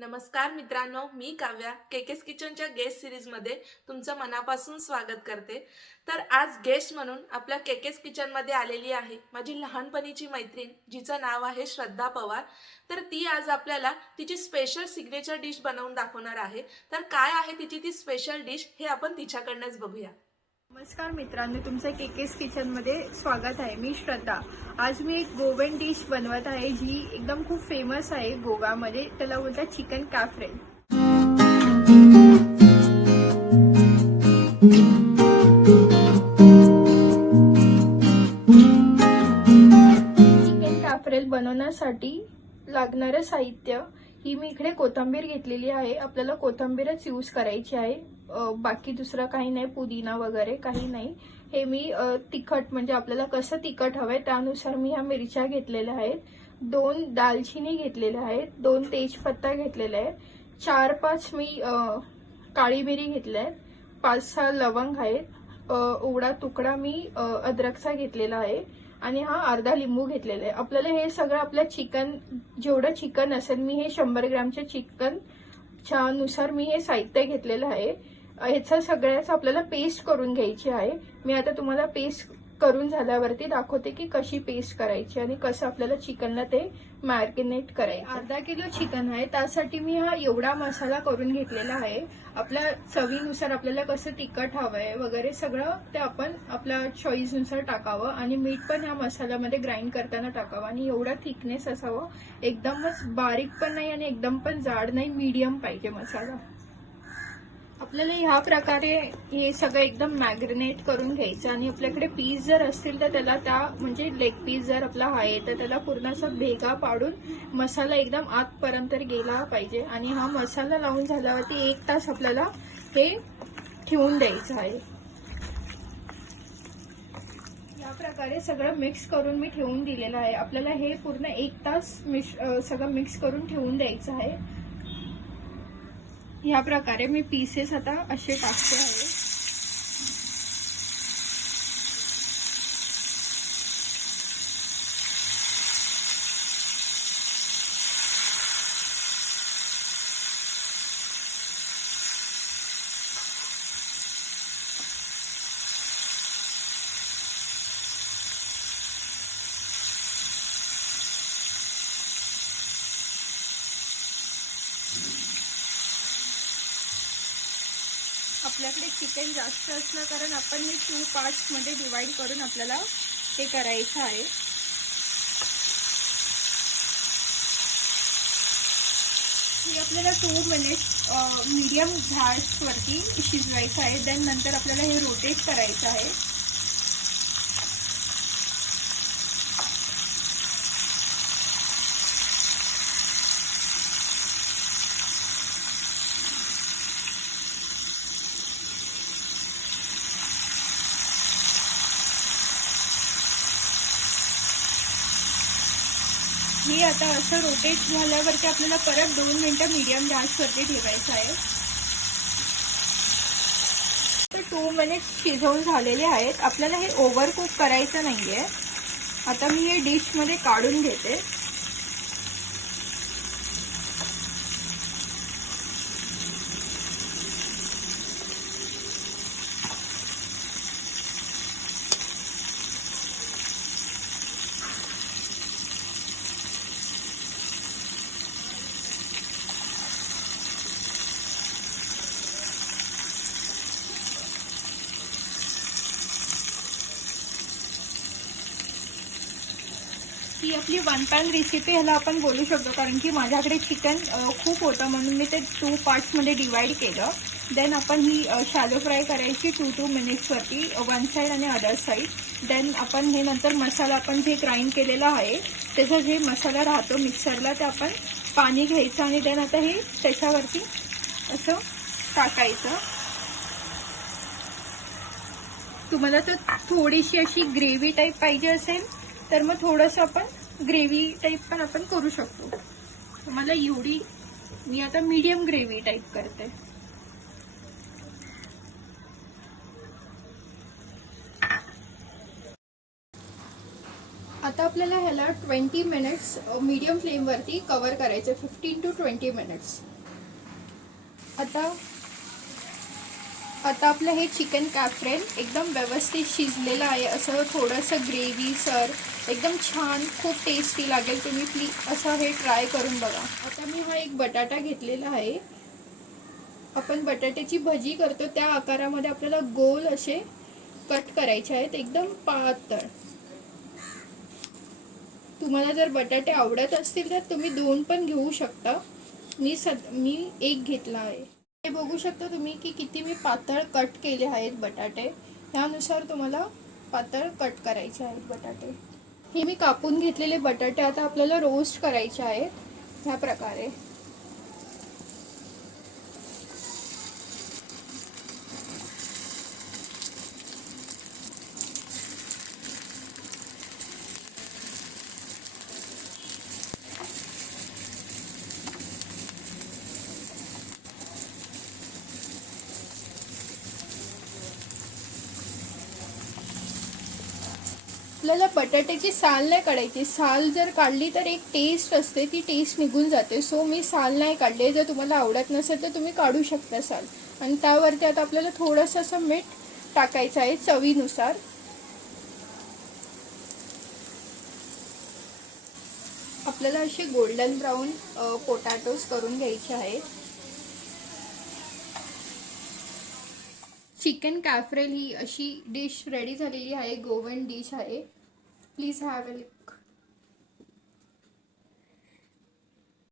नमस्कार मित्रांनो, मी काव्या केकेस किचनच्या गेस्ट सिरीजमध्ये तुमचं मनापासून स्वागत करते। तर आज गेस्ट म्हणून आपल्या केकेस किचनमध्ये आलेली आहे माझी लहानपणीची मैत्रीण, जिचं नाव आहे श्रद्धा पवार। तर ती आज आपल्याला तिची स्पेशल सिग्नेचर डिश बनवून दाखवणार आहे। तर काय आहे तिची ती स्पेशल डिश हे आपण तिच्याकडूनच बघूया। नमस्कार मित्रांनो, तुमचं केकेस किचनमध्ये स्वागत आहे। मी श्रद्धा। आज मी एक गोवन डिश बनवत आहे जी एकदम खूप फेमस आहे गोव्यामध्ये। त्याला बोलतात चिकन कॅफ्रेल। चिकन कॅफ्रेल बनवण्यासाठी लागणारे साहित्य ही मी इकडे कोथिंबीर घेतलेली आहे। आपल्याला कोथिंबीरच यूज करायची आहे, बाकी दुसरं काही नाही, पुदिना वगैरे काही नाही। हे मी तिखट म्हणजे आपल्याला कसं तिखट हवंय त्यानुसार मी ह्या मिरच्या घेतलेल्या आहेत, 2 दालचिनी घेतलेल्या आहेत, 2 तेजपत्ता घेतलेले आहेत, 4-5 मी काळी मिरी घेतल्या आहेत, 5-6 लवंग आहेत, उघडा तुकडा मी अद्रकचा घेतलेला आहे आणि हा अर्धा लिंबू घेतलेला आहे। आपल्याला हे सगळं आपल्या चिकन जेवढं चिकन असेल, मी हे 100 ग्रॅमच्या चिकनच्या नुसार मी हे साहित्य घेतलेलं आहे। ह्याचा सगळ्याचा आपल्याला पेस्ट करून घ्यायची आहे। मी आता तुम्हाला पेस्ट करून झाल्यावरती दाखवते की कशी पेस्ट करायची आणि कसं आपल्याला चिकनला ते मॅरिनेट करायचं। अर्धा किलो चिकन आहे, त्यासाठी मी हा एवढा मसाला करून घेतलेला आहे। आपल्या चवीनुसार आपल्याला कसं तिखट हवंय वगैरे सगळं ते आपण आपल्या चॉईसनुसार टाकावं आणि मीठ पण ह्या मसाल्यामध्ये ग्राइंड करताना टाकावं आणि एवढा थिकनेस असावं, एकदमच बारीक पण नाही आणि एकदम पण जाड नाही, मीडियम पाहिजे मसाला। आपल्याला ह्या प्रकारे हे सगळं एकदम मॅरिनेट करून घ्यायचं आणि आपल्याकडे पीस जर असतील तर त्याला त्या म्हणजे लेग पीस जर आपला आहे तर त्याला पूर्ण असं भेगा पाडून मसाला एकदम आतपर्यंत गेला पाहिजे आणि हा मसाला लावून झाल्यावरती 1 तास आपल्याला हे ठेवून द्यायचं आहे। या प्रकारे सगळं मिक्स करून मी ठेवून दिलेलं आहे। आपल्याला हे पूर्ण 1 तास सगळं मिक्स करून ठेवून द्यायचं आहे। या प्रकारे मी पीसेस आता असे टाकते आहे। आपल्याकडे चिकन जास्त असलं कारण आपण हे 2 पार्ट्स मध्ये डिवाइड करून आपल्याला हे करायचं आहे। हे आपल्याला 2 मिनिट मीडियम गॅसवरती शिजवायचं आहे। देन नंतर आपल्याला हे रोटेट करायचं आहे। हे आता असं रोटेट झाल्यावरती आपल्याला परत 2 मिनिटं मीडियम गॅसवरती ठेवायचं आहे। तर 2 मिनिट शिजवून झालेले आहेत। आपल्याला हे ओव्हर कुक करायचं नाहीये। आता मी हे डिश मध्ये काढून घेते। ही आपली 1 पॅन रेसिपी ह्याला आपण बोलू शकतो, कारण की माझ्याकडे चिकन खूप होतं म्हणून मी ते 2 पार्ट्समध्ये डिवाइड केलं। देन आपण ही शॅलो फ्राय करायची 2 मिनिट्सवरती, 1 साइड आणि अदर साइड। देन आपण हे नंतर मसाला आपण जे ग्राइंड केलेला आहे त्याचा जे मसाला राहतो मिक्सरला ते आपण पाणी घ्यायचं आणि देन आता हे त्याच्यावरती असं टाकायचं। तुम्हाला तर थोडीशी अशी ग्रेव्ही टाईप पाहिजे असेल तर मग थोडंसं आपण ग्रेव्ही टाईप पण आपण करू शकतो। मला एवढी मी आता मीडियम ग्रेव्ही टाईप करते। आता आपल्याला ह्याला 20 मिनिट्स मीडियम फ्लेमवरती कवर करायचं, 15 to 20 मिनिट्स. आता आपलं हे चिकन कॅफ्रेल एकदम व्यवस्थित शिजलेलं आहे. असं थोडंसं ग्रेव्हीसर एकदम छान, खूप टेस्टी लागेल. तुम्ही प्लीज असं हे ट्राय करून बघा. आता मी हा एक बटाटा घेतलेला आहे. आपण बटाट्याची भजी करतो त्या आकारामध्ये आपल्याला गोल असे कट करायचे आहेत, एकदम पातळ. तुम्हाला जर बटाटे आवडत असतील तर तुम्ही 2 पण घेऊ शकता. मी एक घेतला आहे. हे बघू शकता तुम्ही की किती मी पातळ कट केले आहेत बटाटे. त्यानुसार तुम्हाला पातळ कट करायचे आहेत बटाटे. हे मी कापून घेतलेले बटाटे आता आपल्याला रोस्ट करायचे आहेत ह्या प्रकारे. आपल्याला बटाट्याची साल नाही काढायची. साल जर काढली तर एक टेस्ट असते, ती टेस्ट निघून जाते. सो मी साल नाही काढले. जर तुम्हाला आवडत नसेल तर तुम्ही काढू शकता साल. आणि त्यावरती आता आपल्याला थोडंसं असं मीठ टाकायचं आहे चवीनुसार. आपल्याला असे गोल्डन ब्राऊन पोटॅटोज करून घ्यायचे आहेत. चिकन कॅफ्रेल ही अशी डिश रेडी झालेली आहे. गोवन डिश आहे. Please have a